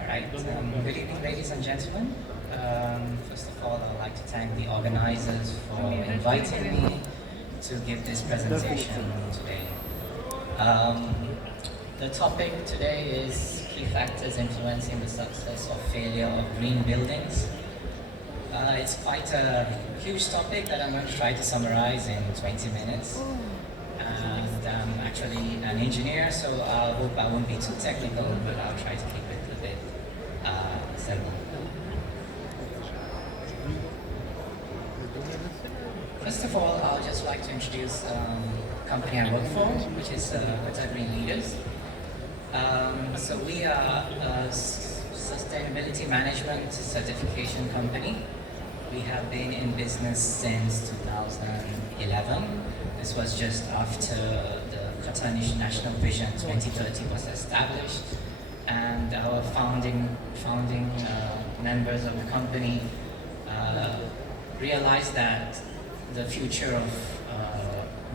All right. Good evening, ladies and gentlemen. First of all, I'd like to thank the organizers for inviting me to give this presentation today. The topic today is key factors influencing the success or failure of green buildings. It's quite a huge topic that I'm going to try to summarize in 20 minutes. And I'm actually an engineer, so I hope I won't be too technical, but I'll try to keep it a bit simple. First of all, I'll just like to introduce the company I work for, which is Qatar Green Leaders. So we are a sustainability management certification company. We have been in business since 2011. This was just after the Qatar National Vision 2030 was established, and our founding members of the company realized that the future of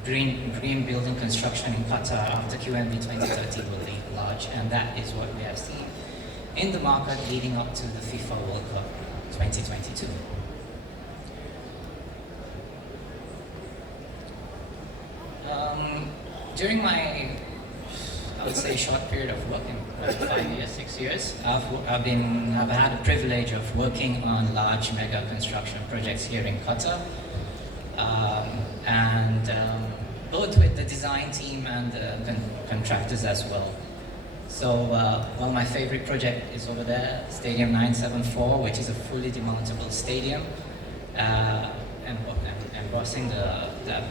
green building construction in Qatar after QMV 2030 will be large, and that is what we have seen in the market leading up to the FIFA World Cup 2022. During my, I would say, short period of working, 5 years, 6 years, I've had the privilege of working on large mega construction projects here in Qatar, and both with the design team and the contractors as well. So one of my favorite project is over there, Stadium 974, which is a fully demountable stadium, embossing the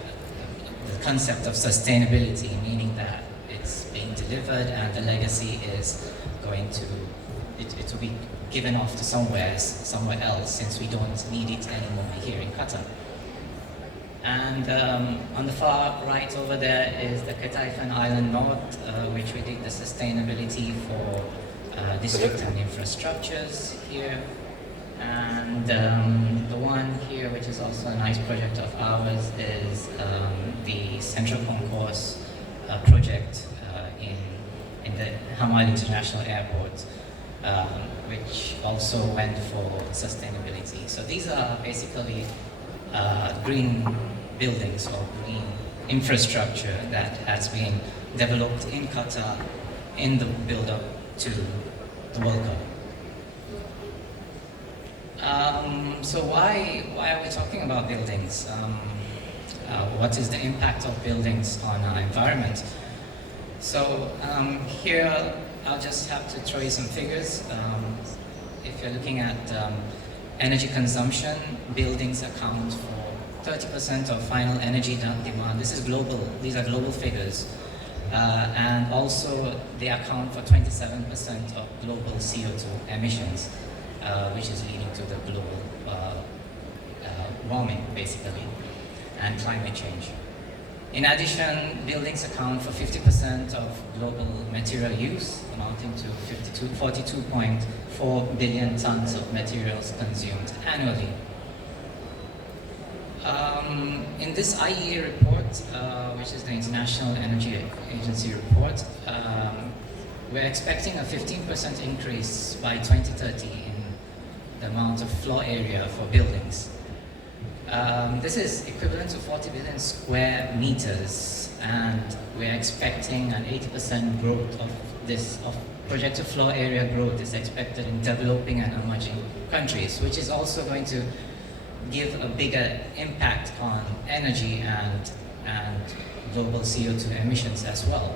concept of sustainability, meaning that it's being delivered and the legacy is going to, it will be given off to somewhere else, since we don't need it anymore here in Qatar. And on the far right over there is the Qatar Island North, which we did the sustainability for district and infrastructures here. And the one here, which is also a nice project of ours, is the Central Concourse project in the Hamad International Airport, which also went for sustainability. So these are basically green buildings or green infrastructure that has been developed in Qatar in the build-up to the World Cup. So why are we talking about buildings? What is the impact of buildings on our environment? So here I'll just have to throw you some figures. If you're looking at energy consumption, buildings account for 30% of final energy demand. This is global, these are global figures. And also they account for 27% of global CO2 emissions, which is leading to the global warming, basically, and climate change. In addition, buildings account for 50% of global material use, amounting to 42.4 billion tons of materials consumed annually. In this IEA report, which is the International Energy Agency report, we're expecting a 15% increase by 2030 in the amount of floor area for buildings. This is equivalent to 40 billion square meters, and we're expecting an 80% growth of this, projected floor area growth is expected in developing and emerging countries, which is also going to give a bigger impact on energy and global CO2 emissions as well.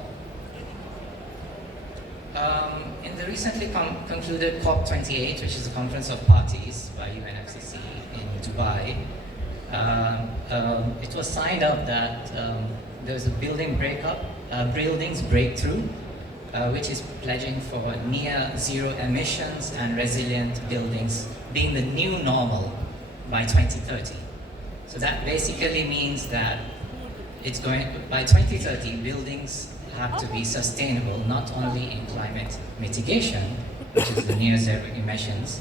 In the recently concluded COP28, which is a conference of parties by UNFCCC in Dubai, it was signed up that there was a buildings breakthrough, which is pledging for near zero emissions and resilient buildings being the new normal by 2030. So that basically means that it's going, by 2030, buildings have to be sustainable, not only in climate mitigation, which is the near zero emissions,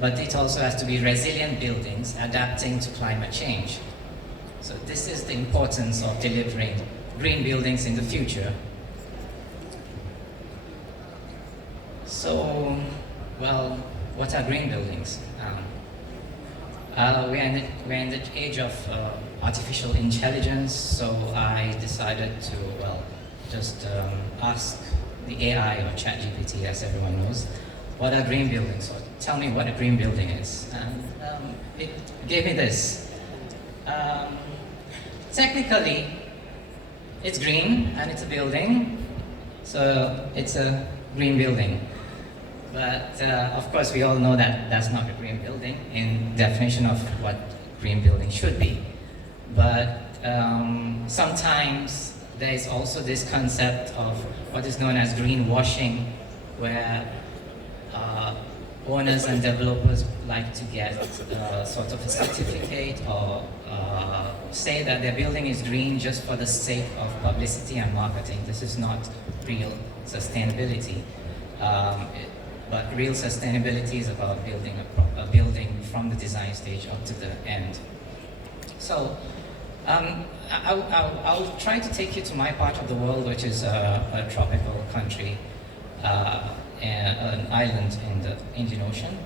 but it also has to be resilient buildings adapting to climate change. So this is the importance of delivering green buildings in the future. So, well, what are green buildings? We're in the age of artificial intelligence, so I decided to, well, just ask the AI or ChatGPT, as everyone knows, what are green buildings? Or tell me what a green building is. And it gave me this. Technically, it's green and it's a building, so it's a green building. But of course, we all know that that's not a green building in definition of what green building should be. But sometimes there is also this concept of what is known as greenwashing, where owners and developers like to get sort of a certificate or say that their building is green just for the sake of publicity and marketing. This is not real sustainability. But real sustainability is about building a building from the design stage up to the end. So I'll try to take you to my part of the world, which is a tropical country, an island in the Indian Ocean,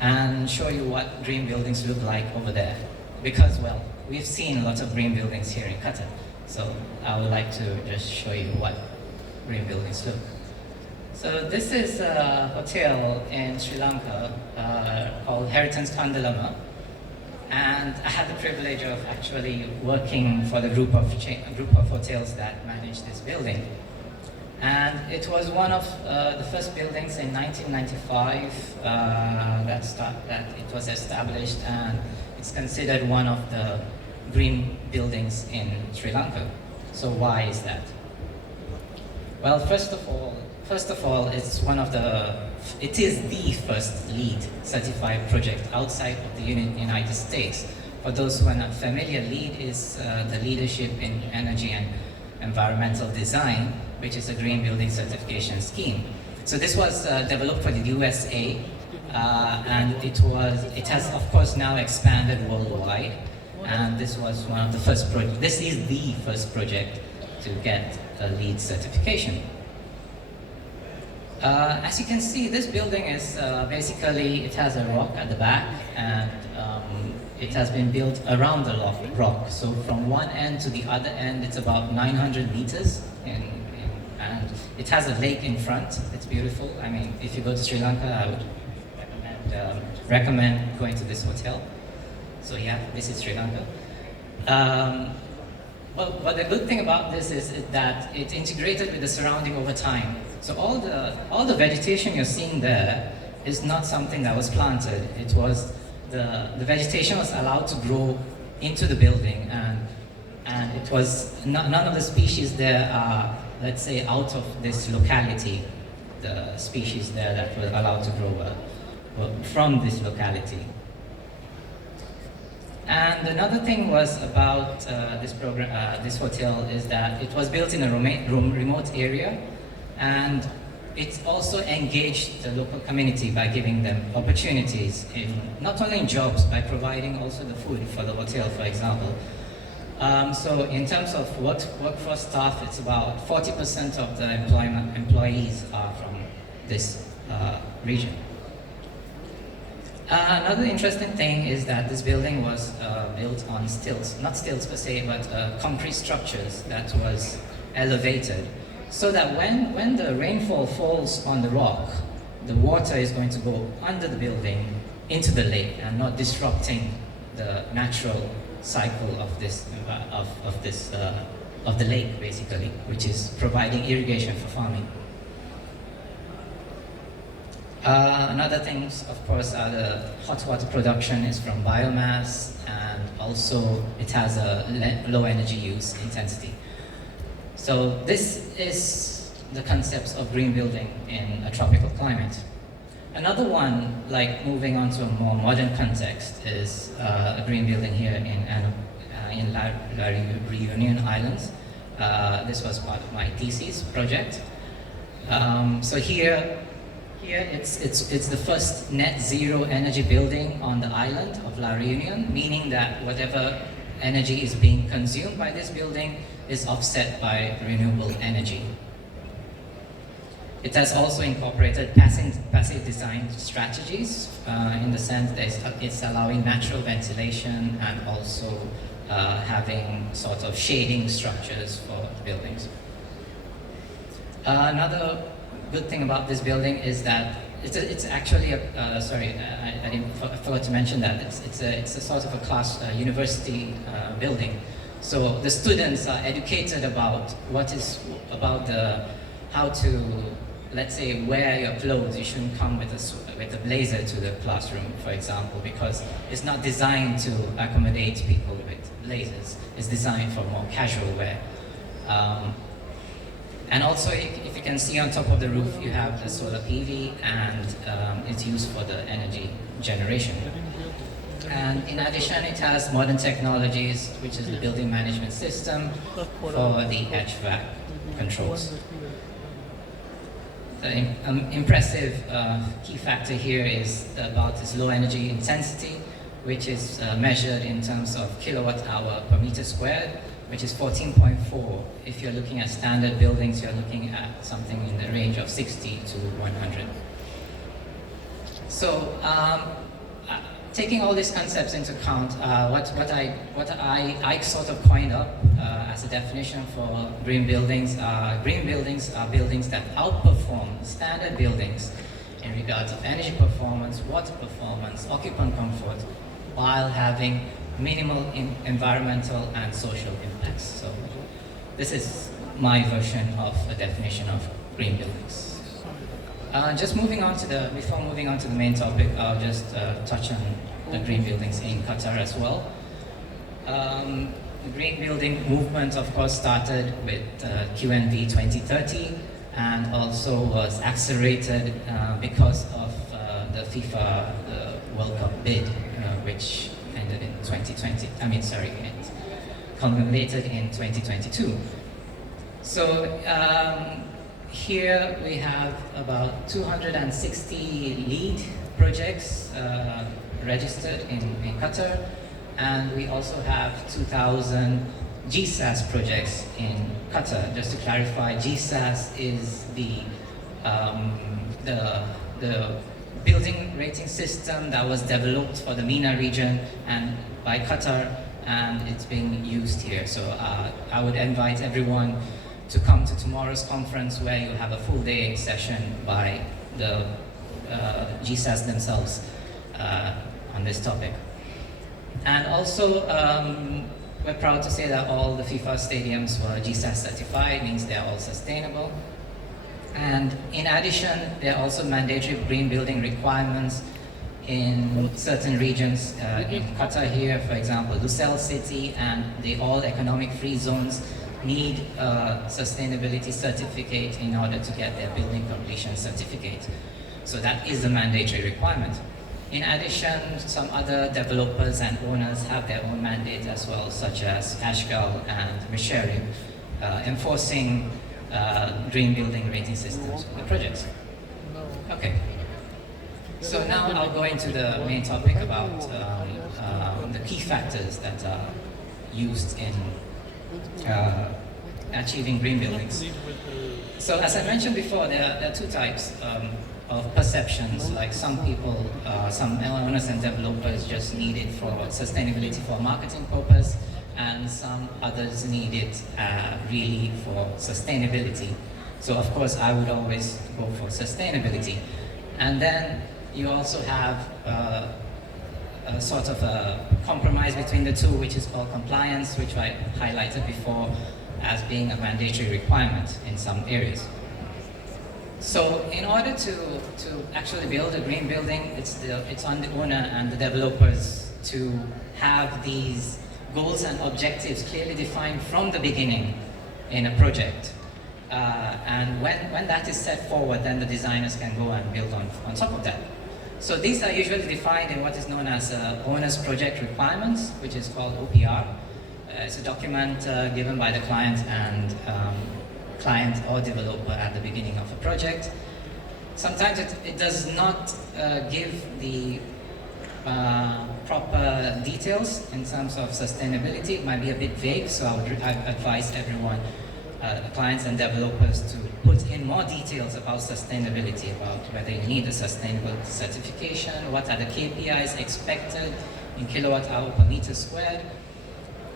and show you what green buildings look like over there. Because, well, we've seen lots of green buildings here in Qatar, so I would like to just show you what green buildings look. So this is a hotel in Sri Lanka called Heritage Kandalama, and I had the privilege of actually working for the group of hotels that managed this building. And it was one of the first buildings in 1995 that it was established, and it's considered one of the green buildings in Sri Lanka. So why is that? Well, first of all, it is the first LEED certified project outside of the United States. For those who are not familiar, LEED is the Leadership in Energy and Environmental Design, which is a green building certification scheme. So this was developed for the USA, and it has of course now expanded worldwide. And this was one of the first projects. This is the first project to get a LEED certification. As you can see, this building is basically, it has a rock at the back, and it has been built around the rock. So from one end to the other end, it's about 900 meters, and it has a lake in front. It's beautiful. I mean, if you go to Sri Lanka, I would recommend going to this hotel. So yeah, this is Sri Lanka. Well, but the good thing about this is that it's integrated with the surrounding over time. So all the vegetation you're seeing there is not something that was planted. It was the vegetation was allowed to grow into the building, and it was none of the species there are, let's say, out of this locality. The species there that were allowed to grow from this locality. And another thing was about this hotel is that it was built in a remote area, and it also engaged the local community by giving them opportunities in not only in jobs, by providing also the food for the hotel, for example. So in terms of workforce staff, it's about 40% of the employees are from this region. Another interesting thing is that this building was built on stilts, not stilts per se, but concrete structures that was elevated, so that when the rainfall falls on the rock, the water is going to go under the building into the lake and not disrupting the natural cycle of the lake, basically, which is providing irrigation for farming. Another things, of course, are the hot water production is from biomass, and also it has a low energy use intensity. So this is the concepts of green building in a tropical climate. Another one, like moving on to a more modern context, is a green building here in La Reunion Islands. This was part of my thesis project. So here it's the first net zero energy building on the island of La Reunion, meaning that whatever energy is being consumed by this building is offset by renewable energy. It has also incorporated passive design strategies in the sense that it's allowing natural ventilation and also having sort of shading structures for buildings. Another good thing about this building is that it's actually I forgot to mention that it's a sort of a class university building. So the students are educated about how to, let's say, wear your clothes. You shouldn't come with a blazer to the classroom, for example, because it's not designed to accommodate people with blazers. It's designed for more casual wear. And also, if you can see on top of the roof, you have the solar PV, and it's used for the energy generation. And in addition, it has modern technologies, which is the building management system for the HVAC controls. The impressive key factor here is about its low energy intensity, which is measured in terms of kilowatt hour per meter squared, which is 14.4. If you're looking at standard buildings, you're looking at something in the range of 60 to 100. So, taking all these concepts into account, what I sort of coined up as a definition for green buildings are buildings that outperform standard buildings in regards of energy performance, water performance, occupant comfort, while having minimal environmental and social impacts. So this is my version of a definition of green buildings. Before moving on to the main topic, I'll just touch on the green buildings in Qatar as well. The green building movement, of course, started with QNB 2030 and also was accelerated because of the FIFA World Cup bid, which ended in 2020. It culminated in 2022. So here we have about 260 lead projects registered in Qatar, and we also have 2,000 GSAS projects in Qatar. Just to clarify, GSAS is the building rating system that was developed for the MENA region and by Qatar, and it's being used here. So I would invite everyone to come to tomorrow's conference, where you have a full day session by the GSAS themselves on this topic. And also, we're proud to say that all the FIFA stadiums were GSAS certified, means they're all sustainable. And in addition, there are also mandatory green building requirements in certain regions. In Qatar here, for example, Lusail City and the all economic free zones need a sustainability certificate in order to get their building completion certificate. So that is a mandatory requirement. In addition, some other developers and owners have their own mandates as well, such as Ashgal and Mishari, enforcing green building rating systems for the projects. Okay. So now I'll go into the main topic about the key factors that are used in achieving green buildings. So as I mentioned before, there are two types of perceptions. Like some people, some owners and developers just need it for sustainability for marketing purpose, and some others need it really for sustainability. So of course I would always go for sustainability. And then you also have a sort of a compromise between the two, which is called compliance, which I highlighted before as being a mandatory requirement in some areas. So in order to actually build a green building, it's on the owner and the developers to have these goals and objectives clearly defined from the beginning in a project. And when that is set forward, then the designers can go and build on top of that. So these are usually defined in what is known as owner's project requirements, which is called OPR. It's a document given by the client and client or developer at the beginning of a project. Sometimes it does not give the proper details in terms of sustainability. It might be a bit vague, so I would advise everyone clients and developers to put in more details about sustainability, about whether you need a sustainable certification, what are the KPIs expected in kilowatt hour per meter squared,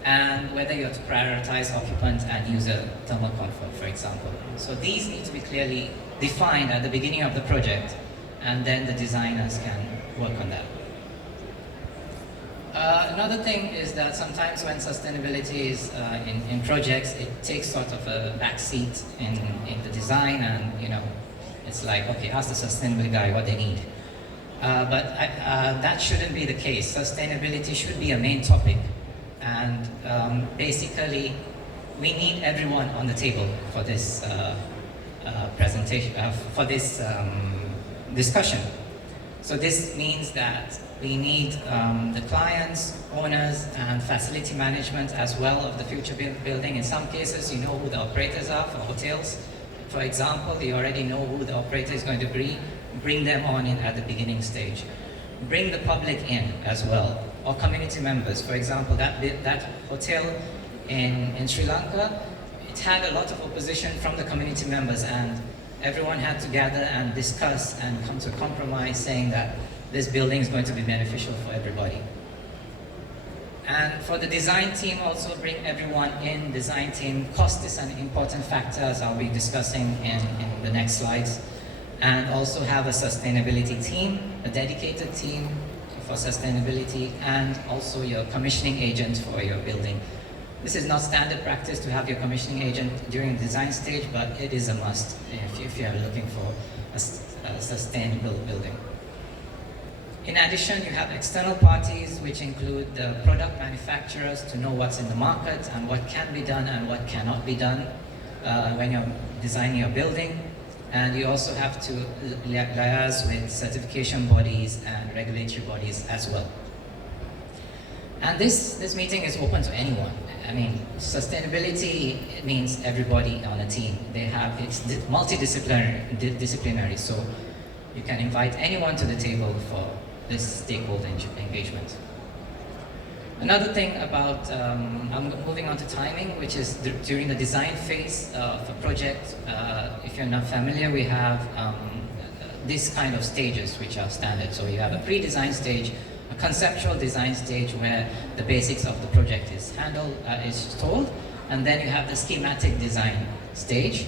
and whether you have to prioritize occupant and user thermal comfort, for example. So these need to be clearly defined at the beginning of the project, and then the designers can work on that. Another thing is that sometimes when sustainability is in projects, it takes sort of a backseat in the design, and it's like, okay, ask the sustainability guy what they need. But that shouldn't be the case. Sustainability should be a main topic, and basically we need everyone on the table for this presentation, for this discussion. So this means that we need the clients, owners, and facility management as well of the future building. In some cases, you know who the operators are for hotels. For example, you already know who the operator is going to be. Bring them on in at the beginning stage. Bring the public in as well, or community members. For example, that hotel in Sri Lanka, it had a lot of opposition from the community members, and everyone had to gather and discuss and come to a compromise saying that this building is going to be beneficial for everybody. And for the design team, also bring everyone in. Design team, cost is an important factor, as I'll be discussing in the next slides. And also have a sustainability team, a dedicated team for sustainability, and also your commissioning agent for your building. This is not standard practice to have your commissioning agent during the design stage, but it is a must if you are looking for a sustainable building. In addition, you have external parties, which include the product manufacturers, to know what's in the market and what can be done and what cannot be done when you're designing your building. And you also have to liaise with certification bodies and regulatory bodies as well. And this meeting is open to anyone. I mean, sustainability means everybody on a team. It's multidisciplinary, so you can invite anyone to the table for this stakeholder engagement. Another thing about, I'm moving on to timing, which is during the design phase of a project. If you're not familiar, we have these kind of stages which are standard. So you have a pre-design stage, a conceptual design stage where the basics of the project is told, and then you have the schematic design stage,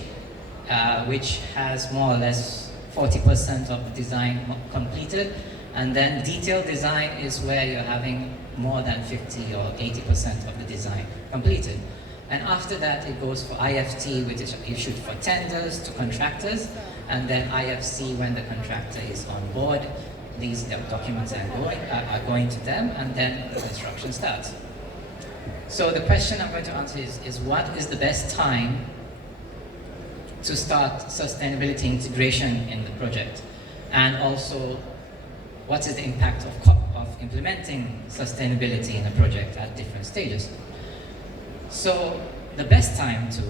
which has more or less 40% of the design completed, and then detailed design is where you're having more than 50 or 80% of the design completed. And after that, it goes for IFT, which is issued for tenders to contractors, and then IFC when the contractor is on board. These documents are going to them, and then the construction starts. So the question I'm going to answer is what is the best time to start sustainability integration in the project? And also, what is the impact of implementing sustainability in a project at different stages? So the best time to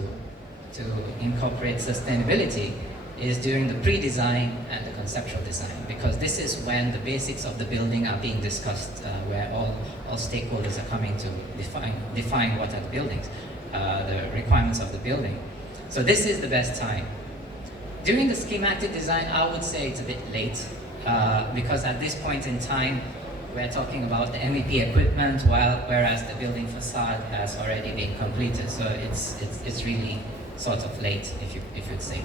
incorporate sustainability is during the pre-design and the conceptual design, because this is when the basics of the building are being discussed, where all stakeholders are coming to define what are the buildings, the requirements of the building. So this is the best time. During the schematic design, I would say it's a bit late, because at this point in time, we're talking about the MEP equipment, whereas the building facade has already been completed. So it's really sort of late, if you'd say.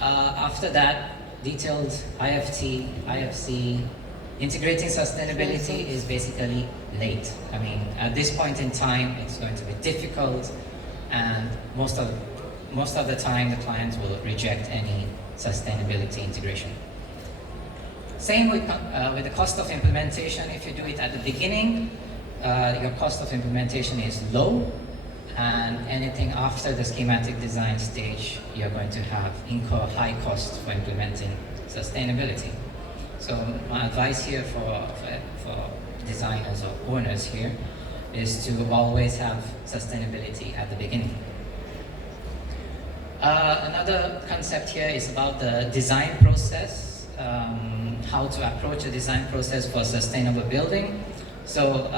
After that, detailed IFT, IFC, integrating sustainability is basically late. I mean, at this point in time, it's going to be difficult, and most of the time, the clients will reject any sustainability integration. Same with the cost of implementation. If you do it at the beginning, your cost of implementation is low, and anything after the schematic design stage, you're going to incur high costs for implementing sustainability. So my advice here for designers or owners here is to always have sustainability at the beginning. Another concept here is about the design process, how to approach a design process for sustainable building. So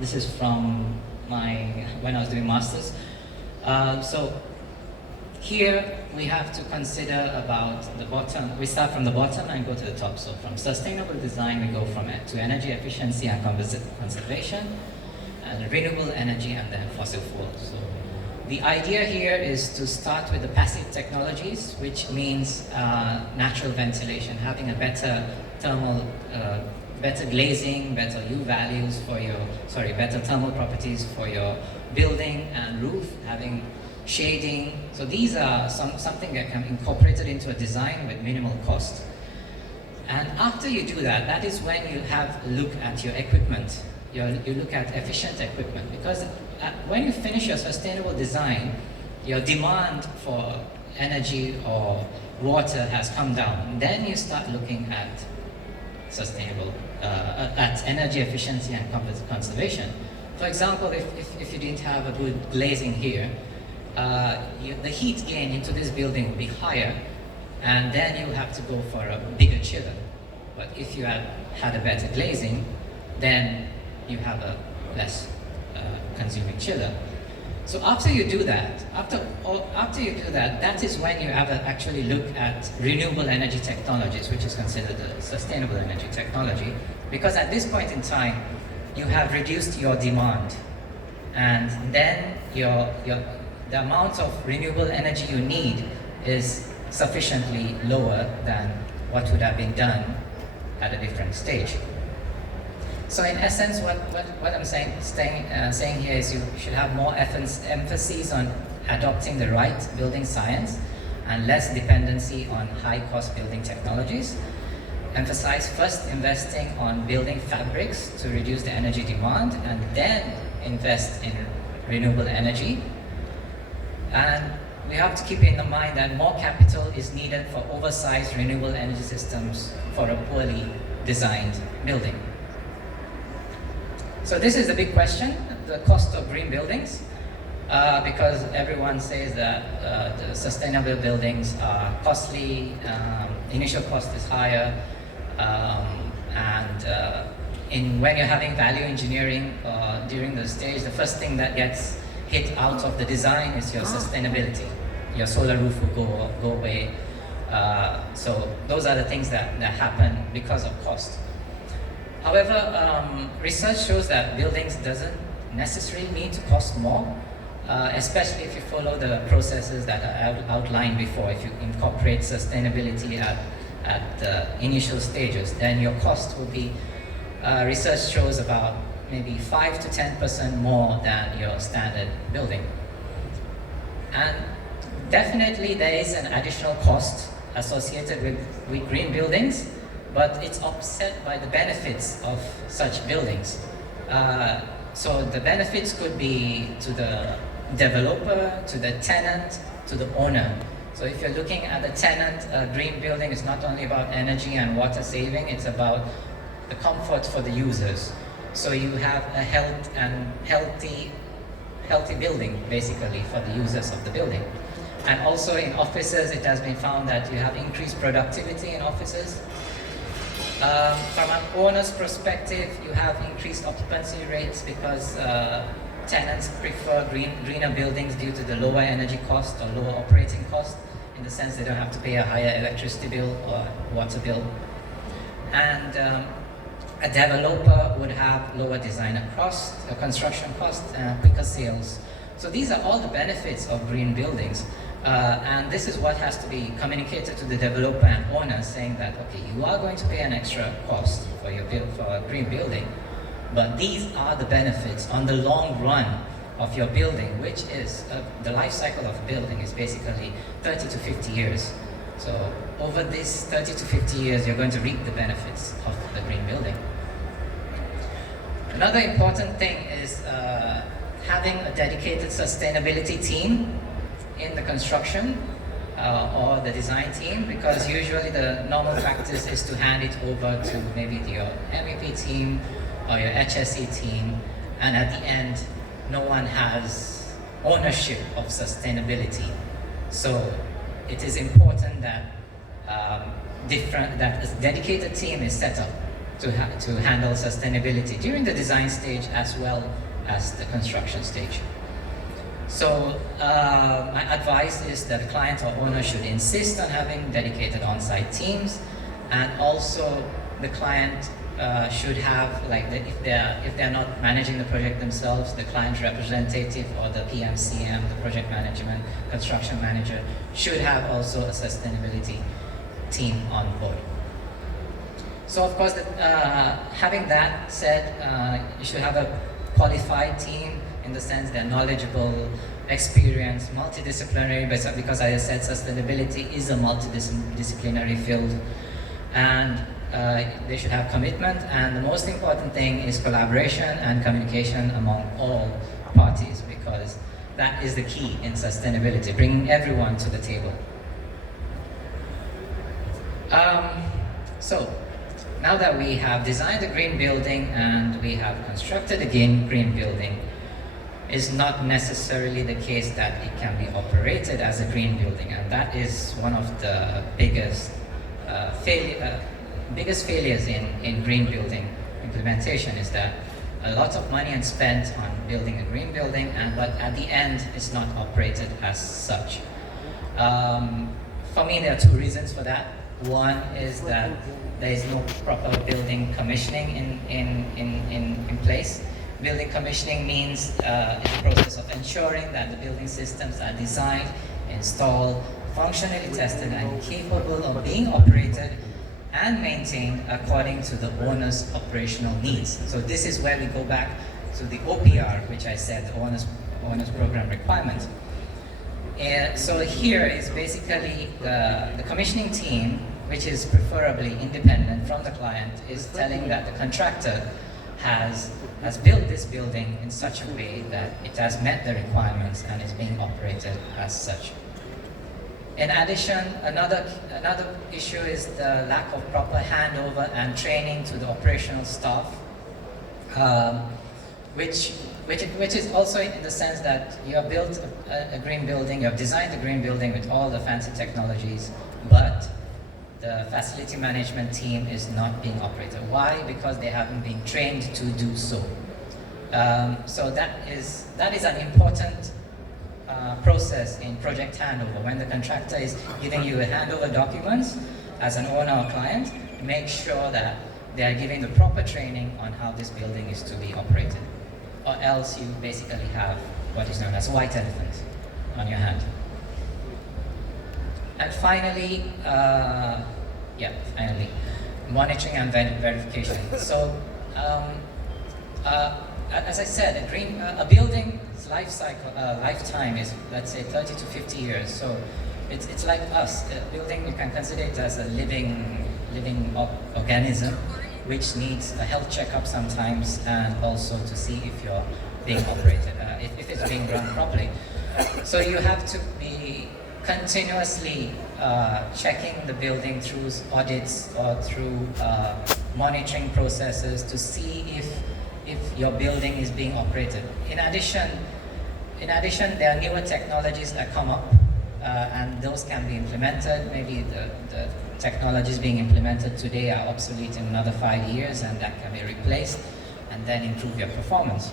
this is from when I was doing masters. So here we have to consider about the bottom. We start from the bottom and go to the top. So from sustainable design, we go to energy efficiency and conservation, and renewable energy, and then fossil fuels. So the idea here is to start with the passive technologies, which means natural ventilation, having a better thermal, better glazing, better U values for your, better thermal properties for your building and roof, having shading. So these are something that can be incorporated into a design with minimal cost. And after you do that, that is when you have a look at your equipment. You look at efficient equipment, because when you finish your sustainable design, your demand for energy or water has come down. Then you start looking at sustainable, at energy efficiency and conservation. For example, if you didn't have a good glazing here, the heat gain into this building will be higher, and then you have to go for a bigger chiller. But if you had a better glazing, then you have a less consuming chiller. So after you do that, that is when you have actually look at renewable energy technologies, which is considered a sustainable energy technology, because at this point in time, you have reduced your demand, and then the amount of renewable energy you need is sufficiently lower than what would have been done at a different stage. So in essence, what I'm saying here is you should have more emphasis on adopting the right building science and less dependency on high-cost building technologies. Emphasize first investing on building fabrics to reduce the energy demand, and then invest in renewable energy. And we have to keep in mind that more capital is needed for oversized renewable energy systems for a poorly designed building. So this is the big question, the cost of green buildings, because everyone says that the sustainable buildings are costly, initial cost is higher, when you're having value engineering during the stage, the first thing that gets hit out of the design is your sustainability. Your solar roof will go away. So those are the things that happen because of cost. However, research shows that buildings doesn't necessarily need to cost more, especially if you follow the processes that are outlined before. If you incorporate sustainability at the initial stages, then your cost will be, research shows, about maybe 5 to 10% more than your standard building. And definitely there is an additional cost associated with green buildings, but it's offset by the benefits of such buildings. So the benefits could be to the developer, to the tenant, to the owner. So if you're looking at the tenant, a green building is not only about energy and water saving, it's about the comfort for the users. So you have a healthy building, basically, for the users of the building. And also in offices, it has been found that you have increased productivity in offices. From an owner's perspective, you have increased occupancy rates because tenants prefer greener buildings due to the lower energy cost or lower operating cost, in the sense they don't have to pay a higher electricity bill or water bill. And a developer would have lower designer cost, construction cost, and quicker sales. So these are all the benefits of green buildings. And this is what has to be communicated to the developer and owner, saying that, okay, you are going to pay an extra cost for a green building, but these are the benefits on the long run of your building, which is the life cycle of a building is basically 30 to 50 years. So over this 30 to 50 years, you're going to reap the benefits of the green building. Another important thing is having a dedicated sustainability team in the construction or the design team, because usually the normal practice is to hand it over to maybe your MEP team or your HSE team, and at the end, no one has ownership of sustainability. So it is important that that a dedicated team is set up to handle sustainability during the design stage as well as the construction stage. So my advice is that client or owner should insist on having dedicated on-site teams, and also the client should have, like, if they're not managing the project themselves, the client representative or the PMCM, the project management construction manager, should have also a sustainability team on board. So of course, having that said, you should have a qualified team, in the sense they're knowledgeable, experienced, multidisciplinary, because as I said, sustainability is a multidisciplinary field, and they should have commitment, and the most important thing is collaboration and communication among all parties, because that is the key in sustainability, bringing everyone to the table. So now that we have designed a green building and we have constructed a green building, it's not necessarily the case that it can be operated as a green building, and that is one of the biggest failures in green building implementation, is that a lot of money is spent on building a green building, but at the end it's not operated as such. For me, there are two reasons for that. One is that there is no proper building commissioning in place. Building commissioning means it's a process of ensuring that the building systems are designed, installed, functionally tested, and capable of being operated and maintained according to the owner's operational needs. So this is where we go back to the OPR, which I said, the owner's program requirement. So here is basically the commissioning team, which is preferably independent from the client, is telling that the contractor has built this building in such a way that it has met the requirements and is being operated as such. In addition, another issue is the lack of proper handover and training to the operational staff, which is also in the sense that you have built a green building, you have designed a green building with all the fancy technologies, but the facility management team is not being operated. Why? Because they haven't been trained to do so. So that is an important process in project handover. When the contractor is giving you a handover documents as an owner or client, make sure that they are giving the proper training on how this building is to be operated, or else you basically have what is known as white elephant on your hand. And finally, monitoring and verification. So, as I said, a building's lifetime is, let's say, 30 to 50 years. So it's like us. A building, you can consider it as a living organism, which needs a health checkup sometimes, and also to see if you're being operated, if it's being run properly. So you have to be continuously checking the building through audits or through monitoring processes to see if your building is being operated. In addition, there are newer technologies that come up, and those can be implemented. Maybe the technologies being implemented today are obsolete in another 5 years, and that can be replaced and then improve your performance.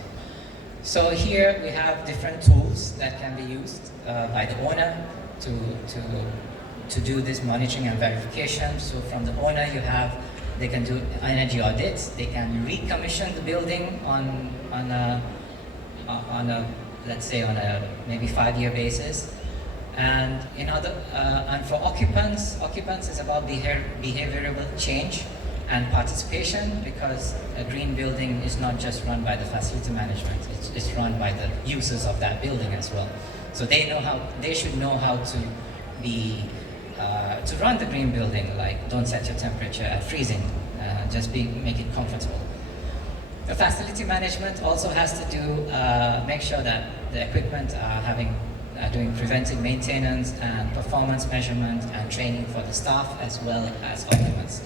So here we have different tools that can be used by the owner to do this monitoring and verification. So from the owner, they can do energy audits. They can recommission the building on a let's say on a maybe 5-year basis. And and for occupants is about behavioral change and participation, because a green building is not just run by the facility management, it's run by the users of that building as well. So they should know how to run the green building, like don't set your temperature at freezing, make it comfortable. The facility management also has to make sure that the equipment are doing preventive maintenance and performance measurement and training for the staff as well as occupants.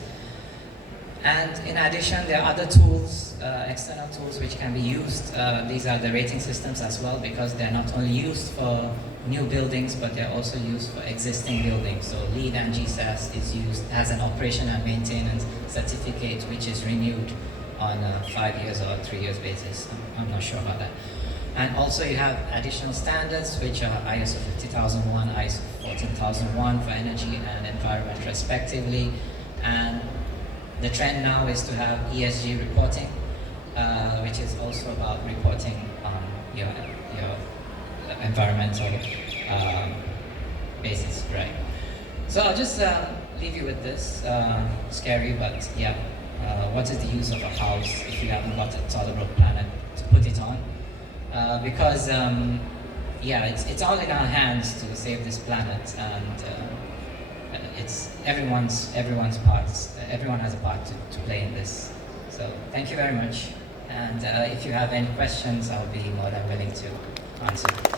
And in addition, there are other tools, external tools which can be used. These are the rating systems as well, because they're not only used for new buildings, but they're also used for existing buildings. So LEED and GSAS is used as an operation and maintenance certificate, which is renewed on a 5 years or 3 years basis. I'm not sure about that. And also you have additional standards, which are ISO 50001, ISO 14001 for energy and environment respectively. And the trend now is to have ESG reporting, which is also about reporting your environmental basis, right? So I'll just leave you with this, scary, but yeah. What is the use of a house if you haven't got a tolerable planet to put it on? Because yeah, it's all in our hands to save this planet, and it's everyone's parts. Everyone has a part to play in this. So thank you very much. And if you have any questions, I'll be more than willing to answer.